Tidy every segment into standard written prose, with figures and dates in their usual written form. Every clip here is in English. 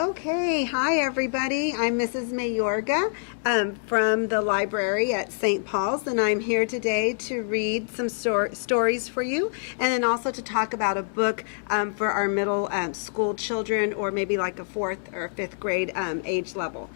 Okay, hi everybody. I'm Mrs. Mayorga from the library at St. Paul's, and I'm here today to read some stories for you, and then also to talk about a book for our middle school children, or maybe like a fourth or fifth grade age level.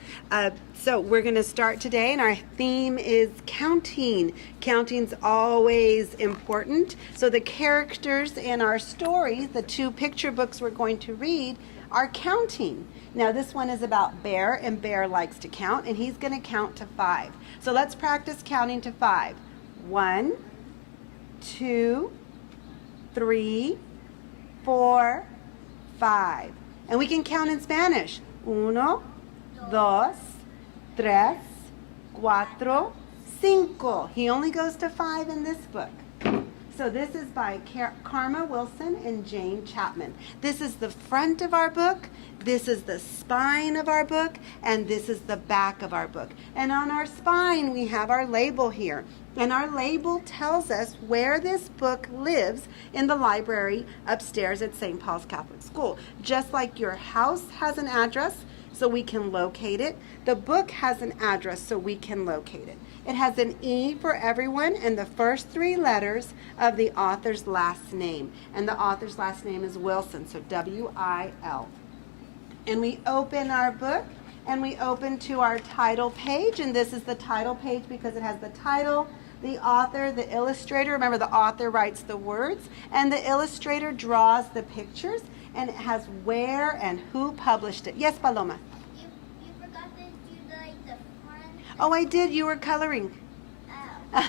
So we're going to start today, and our theme is counting. Counting's always important. So the characters in our stories, the two picture books we're going to read, are counting. Now this one is about Bear, and Bear likes to count, and he's going to count to 5. So let's practice counting to 5. 1, 2, 3, 4, 5. And we can count in Spanish. 1, 2, 3, 4, 5. He only goes to 5 in this book. So this is by Karma Wilson and Jane Chapman. This is the front of our book, this is the spine of our book, and this is the back of our book. And on our spine we have our label here. And our label tells us where this book lives in the library upstairs at St. Paul's Catholic School. Just like your house has an address, so we can locate it, the book has an address so we can locate it. It has an E for everyone and the first 3 letters of the author's last name. And the author's last name is Wilson, so W-I-L. And we open our book and we open to our title page, and this is the title page because it has the title, the author, the illustrator. Remember, the author writes the words and the illustrator draws the pictures, and it has where and who published it. Yes, Paloma? You forgot to do the front. Oh, I did. You were coloring. Oh.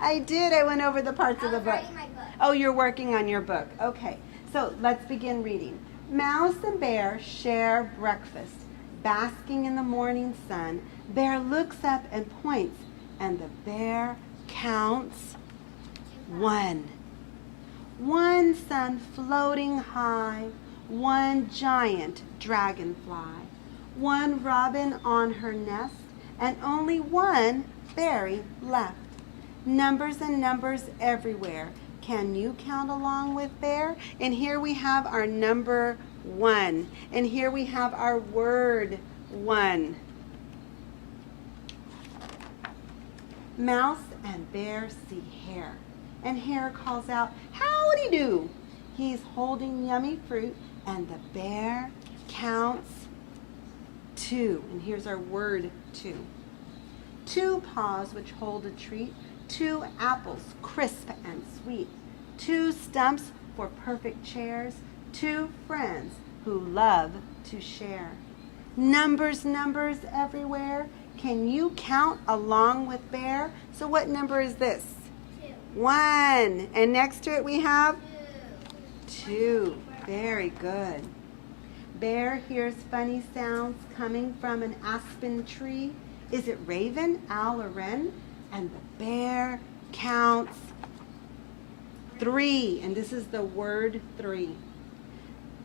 I did. I went over the parts of the I was book. writing my book. Oh, you're working on your book. Okay. So let's begin reading. Mouse and Bear share breakfast. Basking in the morning sun, Bear looks up and points, and the bear counts 1. One sun floating high, one giant dragonfly, one robin on her nest, and only one berry left. Numbers and numbers everywhere. Can you count along with Bear? And here we have our number 1. And here we have our word 1. Mouse and Bear see Hare, and Hare calls out, "Howdy do!" He's holding yummy fruit, and the bear counts 2. And here's our word 2. 2 paws which hold a treat, 2 apples crisp and sweet, 2 stumps for perfect chairs, 2 friends who love to share. Numbers, numbers everywhere. Can you count along with Bear? So what number is this? 2. 1. And next to it we have 2. Very good. Bear hears funny sounds coming from an aspen tree. Is it raven, owl, or wren? And the bear counts 3. And this is the word 3.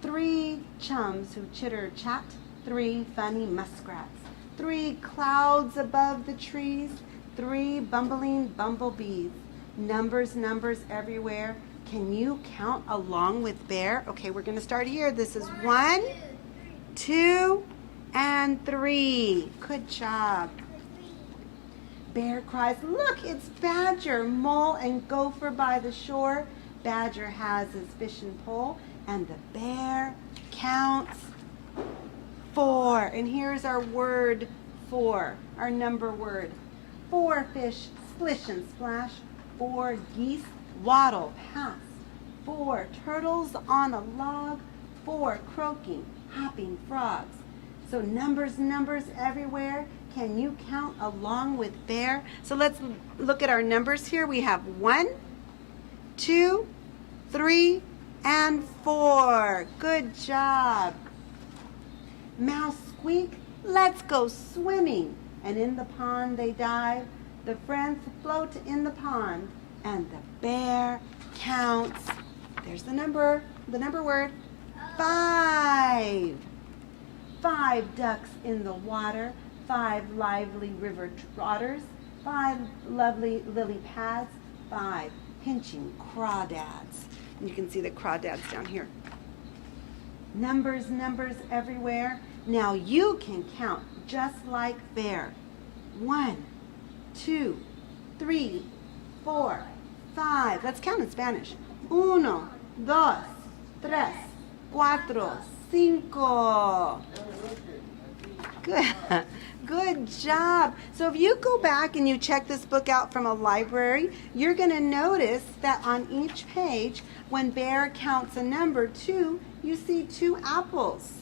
3 chums who chitter chat, 3 funny muskrats, 3 clouds above the trees, 3 bumbling bumblebees. Numbers, numbers everywhere. Can you count along with Bear? Okay, we're going to start here. This is 1, 2, and 3. Good job. Bear cries, "Look, it's Badger, Mole, and Gopher by the shore." Badger has his fishing pole, and the bear counts 4. And here's our word 4, our number word. 4 fish splish and splash, 4 geese waddle past, 4 turtles on a log, 4 croaking, hopping frogs. So numbers, numbers everywhere. Can you count along with Bear? So let's look at our numbers here. We have 1, 2, 3, and 4. Good job. Mouse squeak, "Let's go swimming." And in the pond they dive. The friends float in the pond, and the bear counts, there's the number word, 5. 5 ducks in the water, 5 lively river trotters, 5 lovely lily pads, 5 pinching crawdads. And you can see the crawdads down here. Numbers, numbers everywhere. Now you can count just like Bear. 1, 2, 3, 4, 5. Let's count in Spanish. 1, 2, 3, 4, 5. Good. Good job. So if you go back and you check this book out from a library, you're going to notice that on each page, when Bear counts a number 2, you see 2 apples.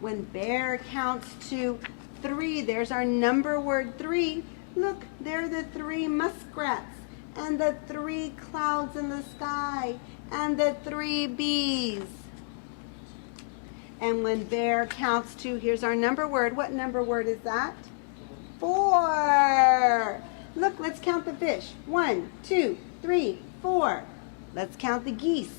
When Bear counts to 3, there's our number word 3. Look, there are the 3 muskrats and the 3 clouds in the sky and the 3 bees. And when Bear counts to, here's our number word. What number word is that? 4. Look, let's count the fish. 1, 2, 3, 4. Let's count the geese.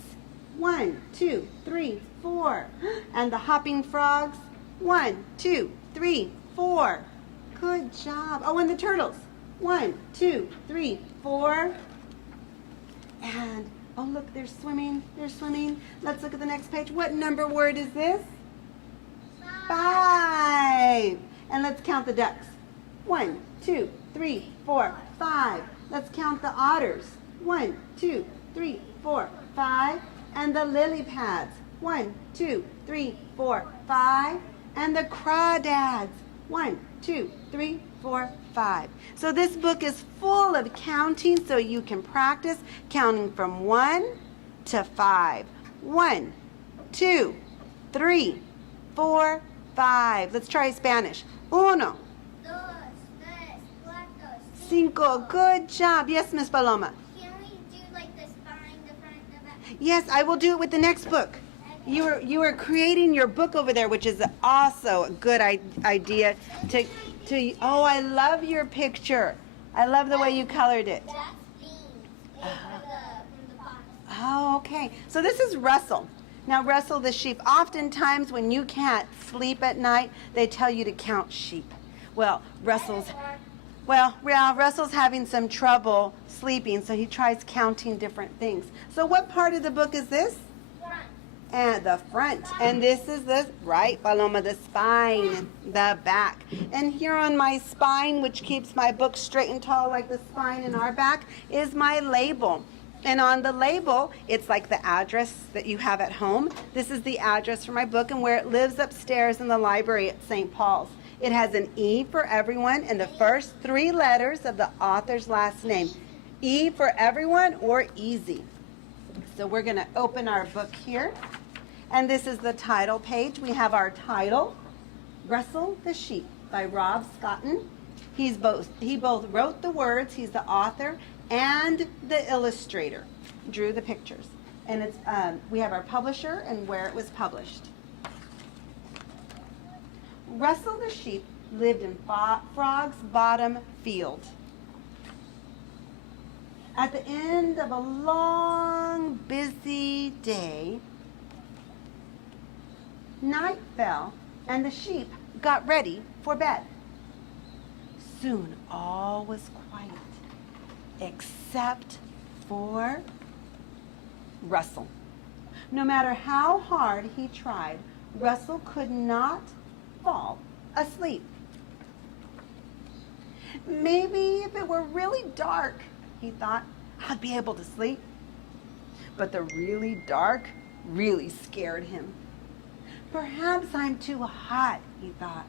1, 2, 3, 4. And the hopping frogs. 1, 2, 3, 4. Good job. Oh, and the turtles. 1, 2, 3, 4. And, oh, look, they're swimming. They're swimming. Let's look at the next page. What number word is this? 5. And let's count the ducks. 1, 2, 3, 4, 5. Let's count the otters. 1, 2, 3, 4, 5. And the lily pads. 1, 2, 3, 4, 5. And the crawdads. 1, 2, 3, 4, 5. So this book is full of counting so you can practice counting from 1 to 5. 1, 2, 3, 4, 5. Let's try Spanish. 1, 2, 3, 4, 5. Good job. Yes, Miss Paloma. Can we do like the spine, the front, the back? Yes, I will do it with the next book. You were creating your book over there, which is also a good idea to oh, I love your picture. I love the way you colored it. That's beans from the box. Oh, okay. So this is Russell. Now, Russell the sheep. Oftentimes when you can't sleep at night, they tell you to count sheep. Well, Russell's having some trouble sleeping, so he tries counting different things. So what part of the book is this? Front. And the front. And this is the, right, Paloma, the spine, the back. And here on my spine, which keeps my book straight and tall like the spine in our back, is my label. And on the label, it's like the address that you have at home. This is the address for my book and where it lives upstairs in the library at St. Paul's. It has an E for everyone and the first 3 letters of the author's last name. E for everyone or easy. So we're going to open our book here. And this is the title page. We have our title, Russell the Sheep by Rob Scotton. He both wrote the words, he's the author, and the illustrator drew the pictures. And it's we have our publisher and where it was published. Russell the sheep lived in Frog's Bottom Field. At the end of a long, busy day, night fell and the sheep got ready for bed. Soon all was quiet, except for Russell. No matter how hard he tried, Russell could not fall asleep. Maybe if it were really dark, he thought, I'd be able to sleep. But the really dark really scared him. Perhaps I'm too hot, he thought.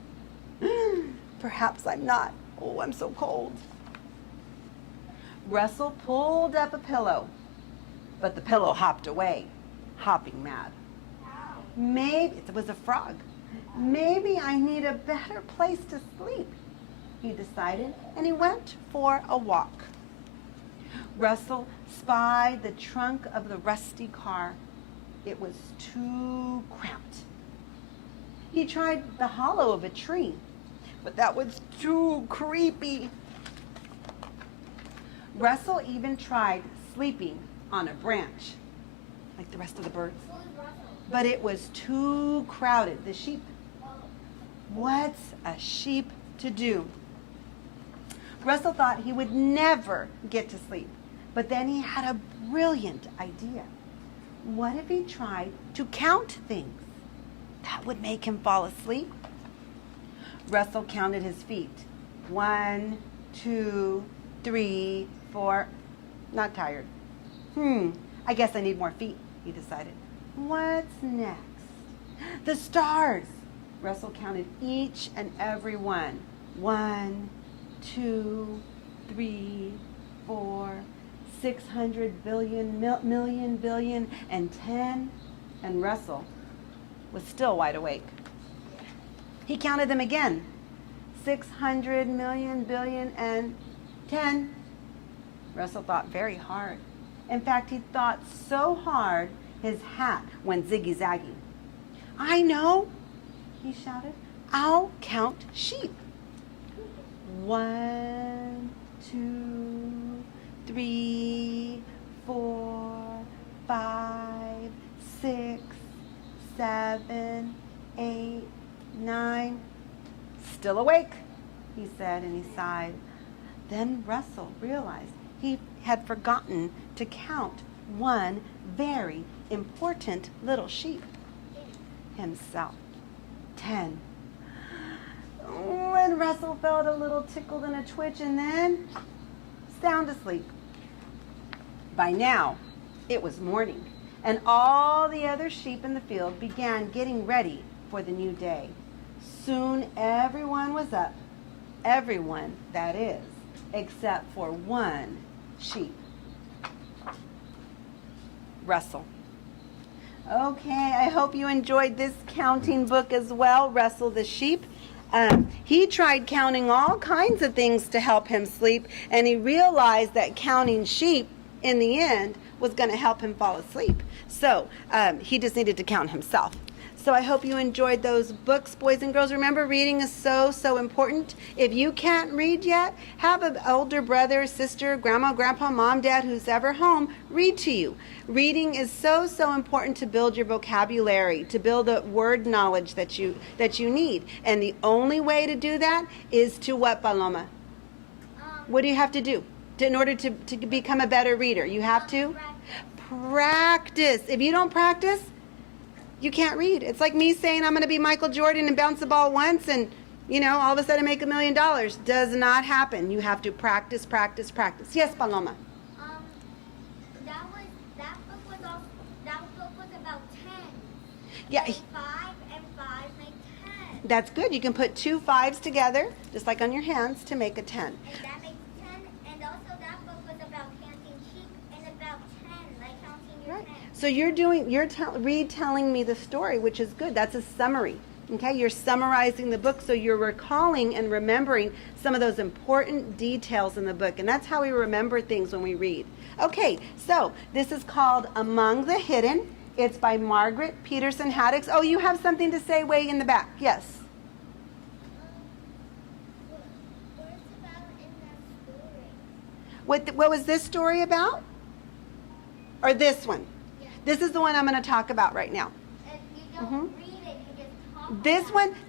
Perhaps I'm not. Oh, I'm so cold. Russell pulled up a pillow, but the pillow hopped away, hopping mad. Maybe, it was a frog. Maybe I need a better place to sleep, he decided, and he went for a walk. Russell spied the trunk of the rusty car. It was too cramped. He tried the hollow of a tree, but that was too creepy. Russell even tried sleeping on a branch, like the rest of the birds. But it was too crowded. The sheep. What's a sheep to do? Russell thought he would never get to sleep. But then he had a brilliant idea. What if he tried to count things? That would make him fall asleep. Russell counted his feet. 1, 2, 3, 4. Not tired. I guess I need more feet, he decided. What's next? The stars. Russell counted each and every one. 1, 2, 3, 4, 600 billion, million, billion, and 10. And Russell was still wide awake. He counted them again. 600 million, billion, and 10. Russell thought very hard. In fact, he thought so hard his hat went ziggy-zaggy. I know, he shouted. I'll count sheep. 1, 2, 3, 4, 5, 6, 7, 8, 9. Still awake, he said, and he sighed. Then Russell realized he had forgotten to count one very important little sheep. Himself. 10. And Russell felt a little tickled and a twitch and then sound asleep. By now, it was morning, and all the other sheep in the field began getting ready for the new day. Soon everyone was up. Everyone, that is, except for one sheep. Russell. Okay, I hope you enjoyed this counting book as well, Russell the sheep. He tried counting all kinds of things to help him sleep, and he realized that counting sheep, in the end, was going to help him fall asleep. So he just needed to count himself. So I hope you enjoyed those books, boys and girls. Remember, reading is so, so important. If you can't read yet, have an older brother, sister, grandma, grandpa, mom, dad, who's ever home, read to you. Reading is so, so important to build your vocabulary, to build the word knowledge that you need. And the only way to do that is to what, Paloma? What do you have to do in order to become a better reader? You have to practice. If you don't practice, you can't read. It's like me saying I'm going to be Michael Jordan and bounce the ball once and, all of a sudden make $1 million. Does not happen. You have to practice, practice, practice. Yes, Paloma. That book was about 10. Yeah. Like 5 and 5 make 10. That's good. You can put 2 5s together, just like on your hands, to make a 10. And that makes 10. And also that book was about counting sheep and about 10, like counting your 10. So you're retelling me the story, which is good. That's a summary. Okay, you're summarizing the book, so you're recalling and remembering some of those important details in the book, and that's how we remember things when we read. Okay, so this is called Among the Hidden. It's by Margaret Peterson Haddix. Oh, you have something to say way in the back. Yes. What's about in that story? What was this story about? Or this one? Yeah. This is the one I'm going to talk about right now. And you don't read it, you just talk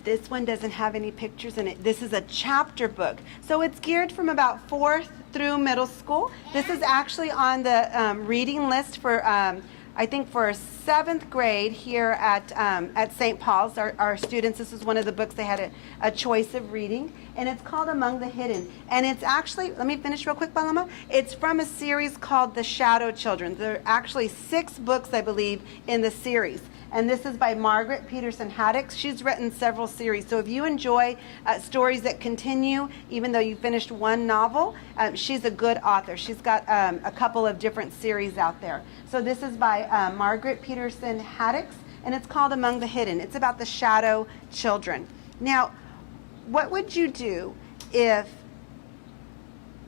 This one doesn't have any pictures in it. This is a chapter book. So it's geared from about 4th through middle school. This is actually on the reading list for, I think, for 7th grade here at St. Paul's. Our students, this is one of the books they had a choice of reading. And it's called Among the Hidden. And it's actually, let me finish real quick, Paloma. It's from a series called The Shadow Children. There are actually 6 books, I believe, in the series. And this is by Margaret Peterson Haddix. She's written several series. So if you enjoy stories that continue, even though you finished one novel, she's a good author. She's got a couple of different series out there. So this is by Margaret Peterson Haddix, and it's called Among the Hidden. It's about the shadow children. Now, what would you do if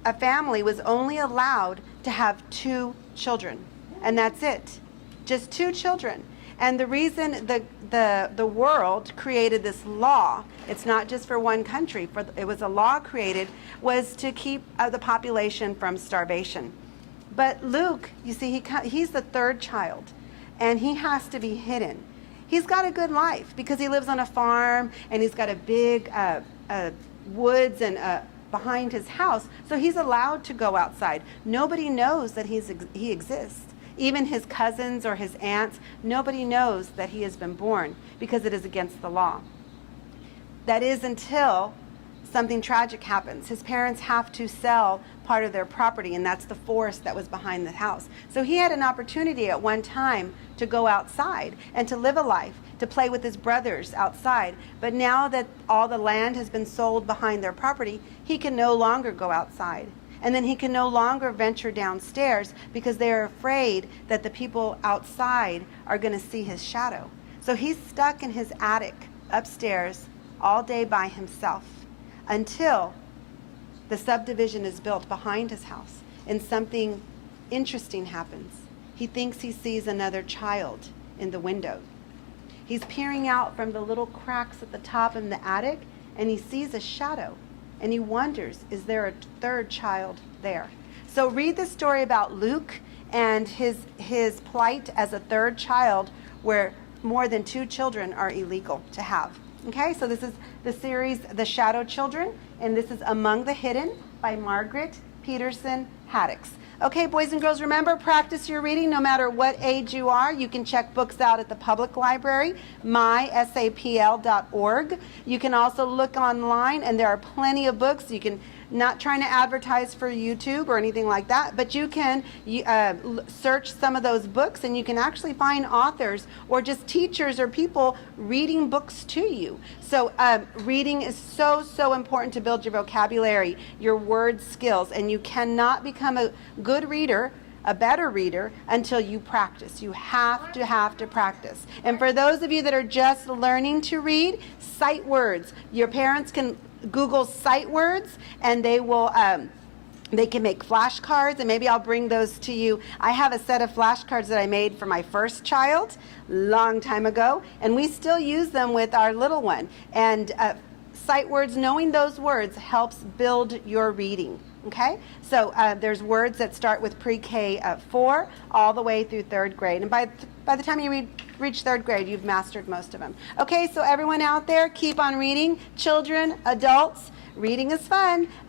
a family was only allowed to have 2 children? And that's it. Just 2 children. And the reason the world created this law, it's not just for one country, it was a law created, was to keep the population from starvation. But Luke, you see, he's the 3rd child, and he has to be hidden. He's got a good life because he lives on a farm, and he's got a big woods and behind his house, so he's allowed to go outside. Nobody knows that he exists. even his cousins or his aunts, nobody knows that he has been born because it is against the law. That is until something tragic happens. His parents have to sell part of their property, and that's the forest that was behind the house. So he had an opportunity at one time to go outside and to live a life, to play with his brothers outside. But now that all the land has been sold behind their property, he can no longer go outside. And then he can no longer venture downstairs because they are afraid that the people outside are going to see his shadow. So he's stuck in his attic upstairs all day by himself until the subdivision is built behind his house and something interesting happens. He thinks he sees another child in the window. He's peering out from the little cracks at the top in the attic, and he sees a shadow, and he wonders, is there a third child there? So read the story about Luke and his plight as a third child, where more than 2 children are illegal to have. Okay, so this is the series, The Shadow Children, and this is Among the Hidden by Margaret Peterson Haddix. Okay, boys and girls, remember, practice your reading no matter what age you are. You can check books out at the public library, mysapl.org. You can also look online, and there are plenty of books. You can, not trying to advertise for YouTube or anything like that, but you can search some of those books, and you can actually find authors or just teachers or people reading books to you. So reading is so, so important to build your vocabulary, your word skills, and you cannot become a good reader, a better reader, until you practice. You have to practice. And for those of you that are just learning to read, sight words. Your parents can Google sight words, and they will they can make flashcards, and maybe I'll bring those to you. I have a set of flashcards that I made for my first child long time ago, and we still use them with our little one. And sight words, knowing those words helps build your reading. Okay, so there's words that start with pre-K 4 all the way through 3rd grade, and by the time you reach 3rd grade, you've mastered most of them. Okay, so everyone out there, keep on reading. Children, adults, reading is fun.